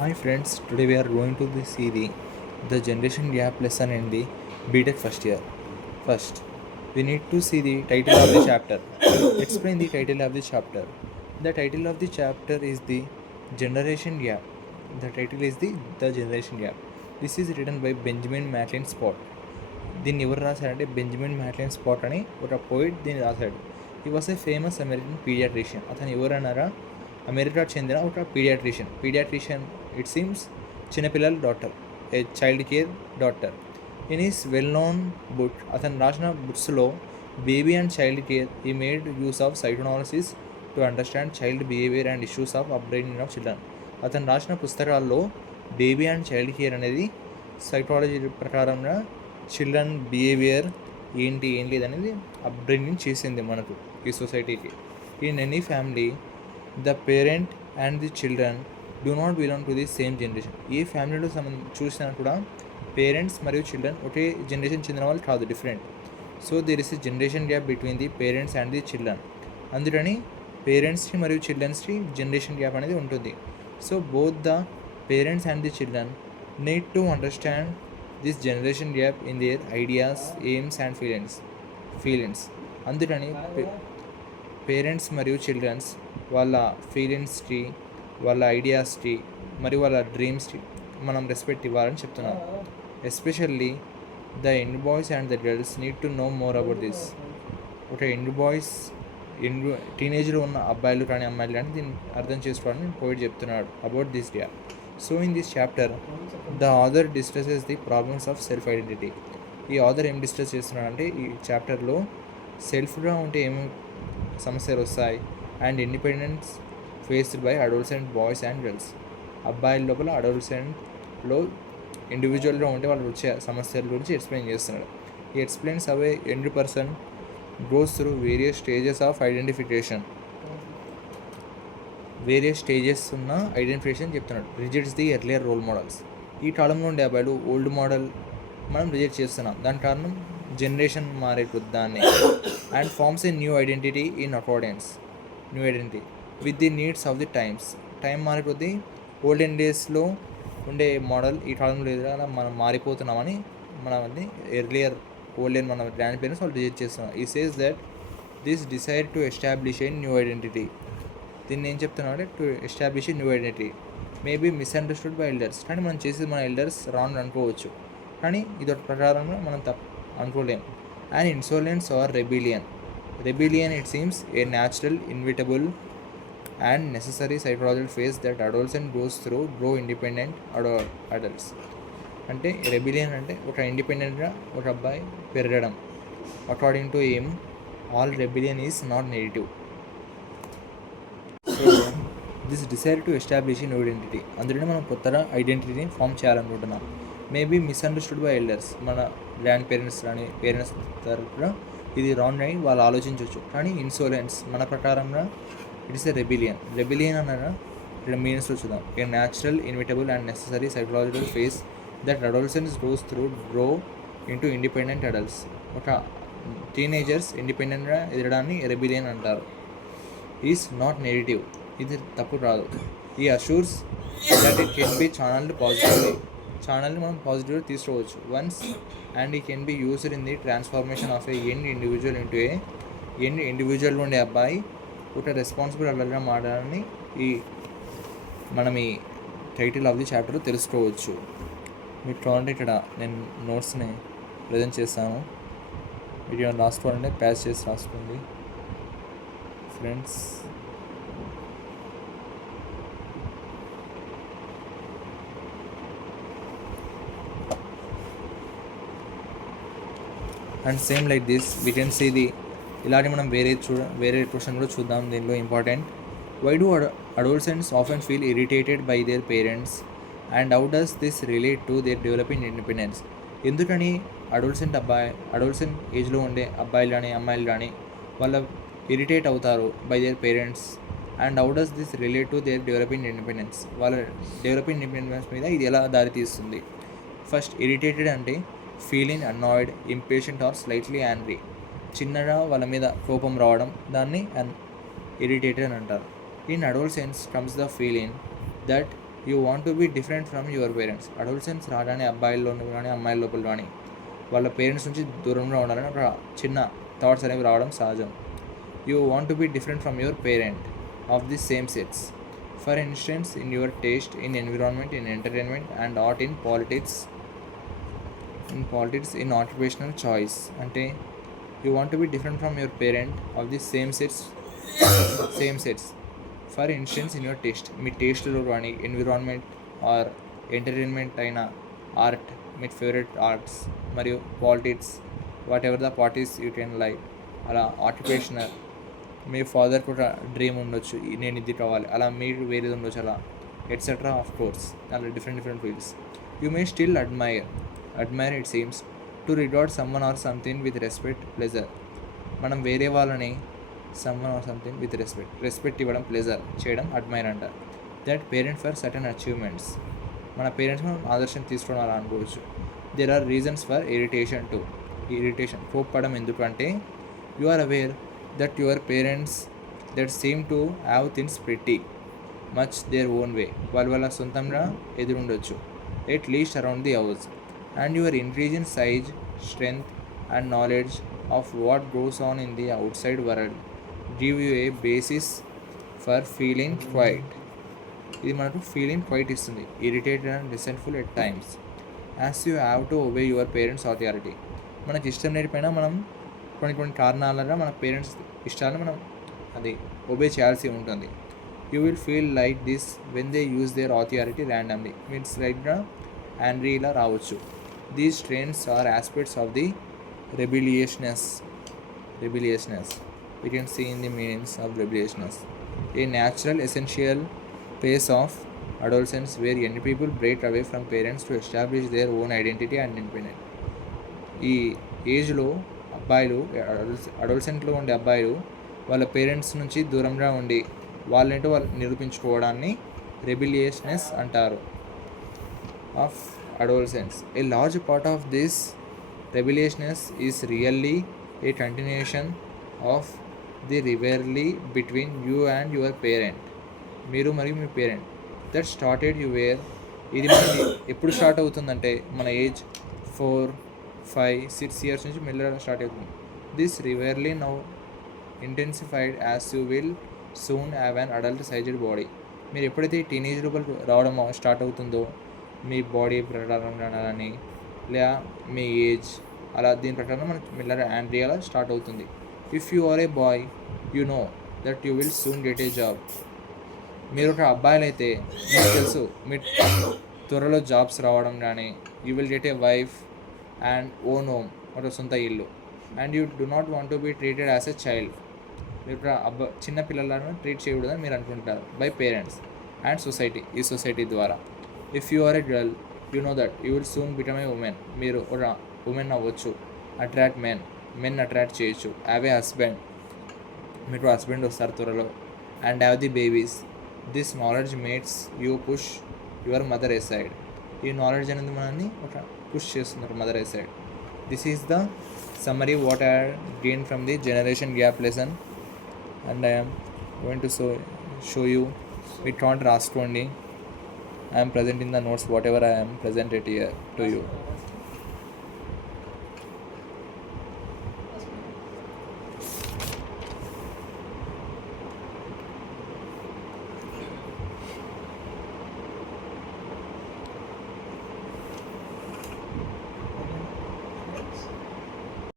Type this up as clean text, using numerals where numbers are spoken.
Hi friends, today we are going to see the generation gap lesson in the BTech first year. First, we need to see the title of the chapter. Explain the title of the chapter. The title of the chapter is the generation gap. The title is the generation gap. This is written by Benjamin Matlin Spot. దీన్ని ఎవరు రాశారంటే బెంజమిన్ మ్యాట్లిన్ స్పాట్ అని ఒక పోయిట్ దీన్ని రాశాడు. He was a famous American pediatrician. అతను ఎవరన్నారా, అమెరికాకు చెందిన ఒక పీడియాట్రిషియన్ ఇట్ సీమ్స్ చిన్నపిల్లల doctor, a child care doctor. In his well known book, అతను రాసిన బుక్స్లో baby and child care he made use of psychoanalysis to understand child behaviour and issues of upbringing of children. అతను రాసిన పుస్తకాల్లో baby and child care అనేది psychology ప్రకారంగా children behaviour ఏంటి ఏం లేదనేది అప్బ్రింగింగ్ చేసింది మనకు ఈ సొసైటీకి. In any family the parent and the children do not belong to the same generation. ఏ ఫ్యామిలీలో చూసినా కూడా పేరెంట్స్ మరియు చిల్డ్రన్ ఒకే జనరేషన్ చెందిన వాళ్ళు కాదు, different. So there is a generation gap between the parents and the children. అందుకని పేరెంట్స్కి మరియు చిల్డ్రన్స్కి జనరేషన్ గ్యాప్ అనేది ఉంటుంది. So both the parents and the children need to understand this generation gap in their ideas, aims and feelings. అందుకని parents మరియు children's వాళ్ళ ఫీలింగ్స్కి, వాళ్ళ ఐడియాస్కి మరియు వాళ్ళ డ్రీమ్స్కి మనం రెస్పెక్ట్ ఇవ్వాలని చెప్తున్నాం. Especially the young boys and the girls need to know more about this. ఒక యంగ్ బాయ్స్, టీనేజ్లో ఉన్న అబ్బాయిలు కానీ అమ్మాయిలు కానీ దీన్ని అర్థం చేసుకోవాలని పోయిట్ చెప్తున్నాడు about this gap. So in this chapter the author discusses the problems of self identity. ఈ ఆథర్ ఏం డిస్కస్ చేస్తున్నాడంటే ఈ చాప్టర్లో సెల్ఫ్గా ఉంటే ఏమి సమస్యలు వస్తాయి and independence faced by adolescent boys and girls. అబ్బాయిల లోపల అడోల్సెంట్లో ఇండివిజువల్గా ఉంటే వాళ్ళు వచ్చే సమస్యల గురించి ఎక్స్ప్లెయిన్ చేస్తున్నాడు. He explains how a young person goes through various stages of identification. Various stages ఉన్న ఐడెంటిఫికేషన్ చెప్తున్నాడు. Rejects the earlier role models. ఈ కాలంలో ఉండే అబ్బాయిలు ఓల్డ్ మోడల్ మనం రిజెక్ట్ చేస్తున్నాం, దాని కారణం జనరేషన్ మారే దాన్ని. And forms a new identity in accordance, new identity with the needs of the times. Time మారే కొద్దీ ఓల్డెన్ డేస్లో ఉండే మోడల్ ఈ కాలంలో లేదు, అలా మనం మారిపోతున్నామని మనది ఎర్లియర్ ఓల్డెన్ మన గ్రాండ్ పేరెంట్స్ వాళ్ళు రిజెక్ట్ చేస్తున్నాం. ఈ says that this decide to establish A new identity. దీన్ని ఏం చెప్తున్నాం అంటే to establish A new identity maybe misunderstood by elders. కానీ మనం చేసేది మన ఎల్డర్స్ రాంగ్ అనుకోవచ్చు, కానీ ఇది ఒక ప్రకారంగా మనం తప్పు అనుకోలేం. And insolence or rebellion it seems a natural, inevitable and necessary psychological phase that adolescent goes through grow independent adults. అంటే రెబిలియన్ అంటే ఒక ఇండిపెండెంట్గా ఒక అబ్బాయి పెరగడం. According to aim all rebellion is not negative. So this decide to establish new identity. అందులోనే మనం కొత్తగా ఐడెంటిటీని ఫామ్ చేయాలనుకుంటున్నాం. మేబీ మిస్అండర్స్టూడ్ బై ఎల్డర్స్, మన గ్రాండ్ పేరెంట్స్ కానీ పేరెంట్స్ తరఫున ఇది రాంగ్ అని వాళ్ళు ఆలోచించవచ్చు. కానీ ఇన్సోలెన్స్ మన ప్రకారంగా ఇట్ ఇస్ ఎ రెబిలియన్ అనగా ఇక్కడ మీనింగ్స్లో చూద్దాం. ఏ natural, inevitable and necessary psychological face that adolescence goes through grow into independent adults. ఒక టీనేజర్స్ ఇండిపెండెంట్గా ఎదగడాన్ని రెబిలియన్ అంటారు. ఈజ్ నాట్ నెగిటివ్, ఇది తప్పు కాదు. ఈ assures that it can be ఛానల్డ్ పాజిటివ్లీ. ఛానల్ని మనం పాజిటివ్గా తీసుకోవచ్చు వన్స్, అండ్ ఈ can be used in the transformation of A young individual into A young individual ఉండే అబ్బాయి ఒక రెస్పాన్సిబుల్ అడల్ట్గా మాట్లాడాలని మనం ఈ టైటిల్ ఆఫ్ ది చాప్టర్ తెలుసుకోవచ్చు. మీరు కావాలంటే ఇక్కడ నేను నోట్స్ని ప్రజెంట్ చేస్తాను, మీరు రాసుకోవాలంటే ప్యాచ్ చేసి రాసుకోండి friends. And same like this we can see the ఇలాంటి మనం వేరే క్వశ్చన్ కూడా చూద్దాం. దీనిలో important, why do adolescents often feel irritated by their parents and how does this relate to their developing independence. ఎందుకని అడోల్సెంట్ ఏజ్లో ఉండే అబ్బాయిలు కానీ అమ్మాయిలు కానీ వాళ్ళ ఇరిటేట్ అవుతారు by their parents and how does this relate to their developing independence. వాళ్ళ డెవలపింగ్ ఇండిపెండెన్స్ మీద ఇది ఎలా దారితీస్తుంది. ఫస్ట్, ఇరిటేటెడ్ అంటే feeling annoyed, impatient or slightly angry. చిన్నగా వాళ్ళ మీద కోపం రావడం, దాన్ని ఇరిటేటెడ్ అని అంటారు. In adolescence comes the feeling that you want to be different from your parents. Adolescence రాగానే అబ్బాయిల్లో కానీ అమ్మాయిల లోపల కానీ వాళ్ళ పేరెంట్స్ నుంచి దూరంగా ఉండాలని ఒక చిన్న థాట్స్ అనేవి రావడం సహజం. You want to be different from your parent of the same sets. For instance in your taste, in environment, in entertainment and art, in politics, in occupational choice. అంటే you want to be different from your parent of the same sets. For instance in your taste, మీ టేస్ట్లో కానీ environment or entertainment అయిన art, మీ favourite arts, మరియు politics, whatever the parties you can like. అలా occupational, మీ father కూడా dream ఉండొచ్చు, నేను ఇది కావాలి, అలా మీరు వేరేది ఉండొచ్చు, అలా ఎట్సెట్రా. ఆఫ్ కోర్స్ అలా different fields. You may still admire it seems to regard someone or something with respect, pleasure. మనం వేరే వాళ్ళని someone or something with respect ఇవ్వడం, ప్లెజర్ చేయడం అడ్మైర్ అంటారు. That parent for certain achievements, మన parents మనం ఆదర్శం తీసుకోవడం అలా అనుకోవచ్చు. There are reasons for irritation కోప్పడం ఎందుకంటే you are aware that your parents that seem to have things pretty much their own way, వాళ్ళ సొంతంగా ఎదురుండొచ్చు, at least around the house. And your increasing size, strength and knowledge of what goes on in the outside world give you a basis for feeling quite. ఇది మనకు feeling quite ఇస్తుంది, irritated and resentful at times, as you have to obey your parents authority. మనకి ఇష్టం లేకపోయినా మనం కొన్ని కారణాలలో మన పేరెంట్స్ ఇష్టాలను మనం అది ఒబే చేయాల్సి ఉంటుంది. You will feel like this when they use their authority randomly, means లైక్గా యాంగ్రీ ఇలా రావచ్చు. These trends or aspects of the rebelliousness. We can see in the meanings of rebelliousness. A natural essential phase of adolescence where young people break away from parents to establish their own identity and independence. ఈ ఏజ్లో అబ్బాయిలు, అడోలసెంట్లో ఉండే అబ్బాయిలు వాళ్ళ పేరెంట్స్ నుంచి దూరంగా ఉండి వాళ్ళంటూ వాళ్ళు నిరూపించుకోవడాన్ని రెబిలియస్నెస్ అంటారు of adolescence. A large part of this rebelliousness is really a continuation of the rivalry between you and your parent. మీరు మరియు మీ parent that started you where. ఇది మనకి ఎప్పుడు స్టార్ట్ అవుతుందంటే మన ఏజ్ 4, 5, 6 years నుంచి మెల్లగా స్టార్ట్ అవుతుంది. This rivalry now intensified as you will soon have an adult sized body. మీరు ఎప్పుడైతే టీనేజ్ లోపల రావడం స్టార్ట్ అవుతుందో మీ బాడీ ప్రకారం కానీ లేదా మీ ఏజ్ అలా దీని ప్రకారం మనకి మెల్లగా యాంగ్రీ అలా స్టార్ట్ అవుతుంది. If you are a boy you know that you will soon get a job. మీరు ఒక అబ్బాయిలు అయితే మీకు తెలుసు మీ త్వరలో జాబ్స్ రావడం కానీ, you will get a wife and own home, ఒక సొంత ఇల్లు. And you do not want to be treated as a child. మీరు ఒక చిన్న పిల్లలను ట్రీట్ చేయకూడదని మీరు అనుకుంటారు బై పేరెంట్స్ అండ్ సొసైటీ, ఈ సొసైటీ ద్వారా. If you are a girl you know that you will soon become a woman. మీరు ఒక ఉమెన్ అవ్వచ్చు, అట్రాక్ట్ మెన్ అట్రాక్ట్ చేయొచ్చు. హ్యావ్ ఏ హస్బెండ్, మీకు హస్బెండ్ వస్తారు త్వరలో. And have the babies. This knowledge makes you push your mother ఏ సైడ్. ఈ నాలెడ్జ్ అనేది మనల్ని ఒక పుష్ చేస్తున్నారు మదర్ ఏ side. This is the summary what I gain from the generation gap lesson. And I am going to show you. We can't రాసుకోండి. I am presenting the notes whatever I am presented here to you.